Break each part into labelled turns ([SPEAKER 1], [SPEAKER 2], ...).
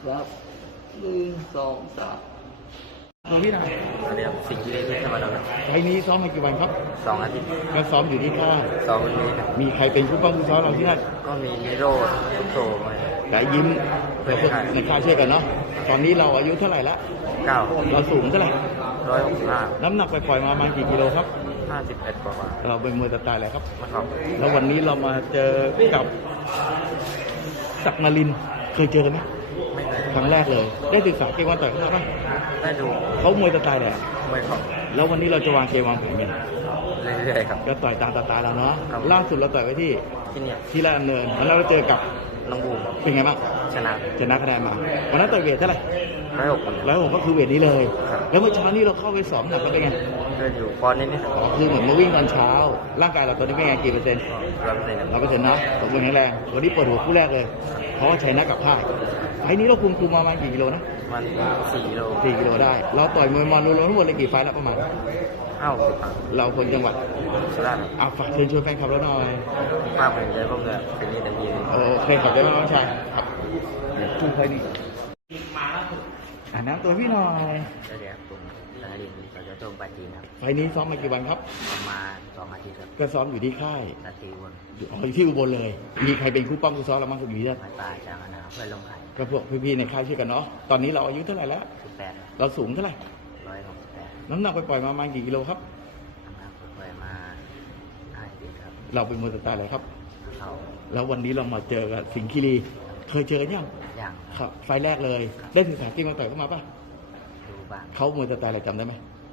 [SPEAKER 1] ครับ1 2 3
[SPEAKER 2] ตัวพี่นาย
[SPEAKER 3] สวัสดีครับสิงห์บุรีเพชรธรรมดาครับ
[SPEAKER 2] ไฟล์นี้ซ้อมมากี่วันครับ
[SPEAKER 3] 2 อาทิตย์
[SPEAKER 2] ก็ซ้อมอยู่ที่ค่าย
[SPEAKER 3] 2 วันนี้ครับ
[SPEAKER 2] มีใครเป็นผู้ป้องผู้ซ้อมเราที่นั่น
[SPEAKER 3] ก็มีนิโรธทุกโตมา
[SPEAKER 2] แต่ยิ้มเราพวกในค่ายช่วยกันเนาะตอนนี้เราอายุเท่าไหร่ละ
[SPEAKER 3] 9
[SPEAKER 2] เราสูงเท่าไหร่
[SPEAKER 3] 165
[SPEAKER 2] น้ำหนักไปปล่อยมาประมาณกี่กิโลครับ
[SPEAKER 3] 51กว่า
[SPEAKER 2] เราเป็นมวยสไตล์อะไรครับ
[SPEAKER 3] มาครับ
[SPEAKER 2] แล้ววันนี้เรามาเจอกับศักดิ์นรินทร์เคยเจอกันไหม
[SPEAKER 3] ไม่เคย
[SPEAKER 2] ครั้งแรกเลย ได้ศึกษาเกมวันต่อยเขาป่ะ
[SPEAKER 3] ได้ดู
[SPEAKER 2] เขามวยสไตล์อะไรอะ
[SPEAKER 3] ไม่ครับ
[SPEAKER 2] แล้ววันนี้เราจะวางเกมวางแผนไง
[SPEAKER 3] เรื่อยๆครับ
[SPEAKER 2] ก็ต่อยตามสไตล์เราเนาะ
[SPEAKER 3] ครับ
[SPEAKER 2] ล่าสุดเราต่อยไว้ที่
[SPEAKER 3] ที่เนี่ย
[SPEAKER 2] ที่ราชดำเนินแล้วเราเจอกับ
[SPEAKER 3] น้องบูม
[SPEAKER 2] เป็นไงบ้าง
[SPEAKER 3] ชนะ
[SPEAKER 2] ชนะคะแนนมาวันนั้นต่อยเวทเท่าไหร่
[SPEAKER 3] 106
[SPEAKER 2] 106ก็คือเวทนี้เลย
[SPEAKER 3] ครับ
[SPEAKER 2] แล้วเมื่อเช้านี้เราเข้าไปซ้อมหนักแล้วเป็นไง
[SPEAKER 3] ก็อยู่ปอนด์นิด
[SPEAKER 2] อ๋อคือเหมือนมาวิ่งตอนเช้า ร่างกายเราตอนนี้เป็นไงกี่เปอร์เซ็นต์
[SPEAKER 3] ๆ100%
[SPEAKER 2] 100%เนาะสมบูรณ์แข็งแรงวันนี้เปิดหัวคู่แรกเลย เพราะว่าชัยนะกับค่ายไฟล์นี้เราคุมมาประมาณกี่กิโลนะ
[SPEAKER 3] มัน4 โล
[SPEAKER 2] 4 กิโลได้ เราต่อยมวยมอนรวมๆทั้งหมดเลยกี่ไฟล์แล้วประมาณ
[SPEAKER 3] 50 ครับ
[SPEAKER 2] เราคนจังหวัด
[SPEAKER 3] สุราษฎร์
[SPEAKER 2] ฝากเชิญชวนแฟนคลับเราหน่อย
[SPEAKER 3] ภาพเป็นใจพวกเธอเป็นนี่แต่ยี
[SPEAKER 2] โอเคขอบใจมากน้องชายครับชูไฟนี้น้ำตัวพี่หน่อย
[SPEAKER 3] เดี๋ยวผมสารดินเราจะโจมปาจีนครับ
[SPEAKER 2] ไฟล์นี้ซ้อมมากี่วันครับ
[SPEAKER 3] ประมาณ2 อาทิตย์ครับ
[SPEAKER 2] ก็ซ้อมอยู่ที่ค่าย
[SPEAKER 3] สตีวน
[SPEAKER 2] อยู่ที่อุบลเลย มีใครเป็นคู่ป้องคู่ซ้อมเราบ้างอยู่ที่นั่น
[SPEAKER 3] มาตราจางนาเพื่อนลงไข่
[SPEAKER 2] ก็พวกพี่ๆในค่ายช่วยกันเนาะ ตอนนี้เราอายุเท่าไหร่แล้ว
[SPEAKER 3] 18
[SPEAKER 2] เราสูงเท่าไหร่
[SPEAKER 3] 168
[SPEAKER 2] น้ำหนักไปปล่อยมาประมาณกี่กิโลครับ
[SPEAKER 3] ทำงานฝึกไปมา5 ปีครับ
[SPEAKER 2] เราเป็นมวยสไตล์อะไรครับ
[SPEAKER 3] เขา
[SPEAKER 2] แล้ววันนี้เรามาเจอกับสิงห์คีรี เคยเจอกันยัง
[SPEAKER 3] อย่าง
[SPEAKER 2] ครับ ไฟล์แรกเลย ได้ศึกษาเกมมาต่อยเข้ามาป่ะ
[SPEAKER 3] ดูบ้าง
[SPEAKER 2] เขามวยสไตล์อะไรจำได้ไหม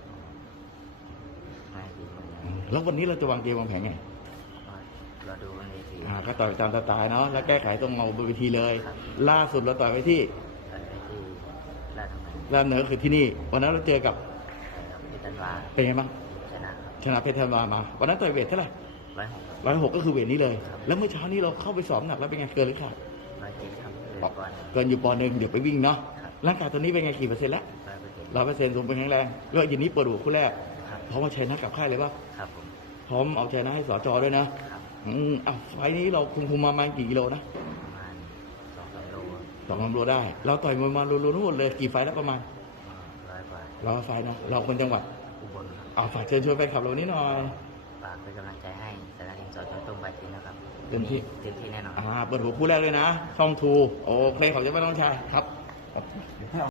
[SPEAKER 3] ไม่ดีเหมือนกัน
[SPEAKER 2] แล้ววันนี้เราจะวางเกมวางแผนไง
[SPEAKER 3] เราดูวันนี้ที
[SPEAKER 2] ก็ต่อยตามสไตล์เนาะ แล้วแก้ไขตรงเอาบนเวทีเลย
[SPEAKER 3] ครับ
[SPEAKER 2] ล่าสุดเราต่อยไปที่
[SPEAKER 3] ไปที่ราชดำเนิน
[SPEAKER 2] ลาดเหนือคือที่นี่ วันนั้นเราเจอกับ
[SPEAKER 3] พิตันวา
[SPEAKER 2] เป็นไงบ้าง
[SPEAKER 3] ชนะครับ
[SPEAKER 2] ชนะเพชรธันวามา วันนั้นต่อยเวทเท่าไหร่
[SPEAKER 3] 106
[SPEAKER 2] 106ก็คือเวทนี้เลย แล้วเมื่อเช้านี้เราเข้าไปซ้อมหนักแล้วเป็นไงเกินหรือขาด
[SPEAKER 3] 107ครับเดือนก่อน
[SPEAKER 2] เกินอยู่ปอนด์หนึ่งเดี๋ยวไปวิ่งเนาะ
[SPEAKER 3] ครับ
[SPEAKER 2] ร่างกายตอนนี้เป็นไงกี่เปอร์เซ็นต์แล้ว
[SPEAKER 3] 100%
[SPEAKER 2] 100%สมบูรณ์แข็งแรงก็ยินนี้เปิดหัวคู่แรก
[SPEAKER 3] ครับ
[SPEAKER 2] พร้อมมาชัยนะกับค่ายเลยป่ะ
[SPEAKER 3] ครับผม
[SPEAKER 2] พร้อมเอาชัยนะให้สจด้วยนะครับ ไฟล์นี้เราคุมมาประมาณกี่กิโลนะ
[SPEAKER 3] ประมาณ2-3 โล
[SPEAKER 2] 2 โลได้ เราต่อยมวยมารวมๆทั้งหมดเลยกี่ไฟล์แล้วประมาณ
[SPEAKER 3] 100 กว่า
[SPEAKER 2] เราไฟล์เนาะเราคนจังหวัด
[SPEAKER 3] อุบลครับ
[SPEAKER 2] ฝากเชิญชวนแฟนคลับเรานี้หน่อย
[SPEAKER 3] ฝากเป็นกำลังใจให้สารดินสอจต้มปาจีนนะครับ
[SPEAKER 2] เต็มที่
[SPEAKER 3] เต็มที่แน่นอน
[SPEAKER 2] เปิดหัวคู่แรกเลยนะช่องทูโอเคขอบใจมากน้องชายครับ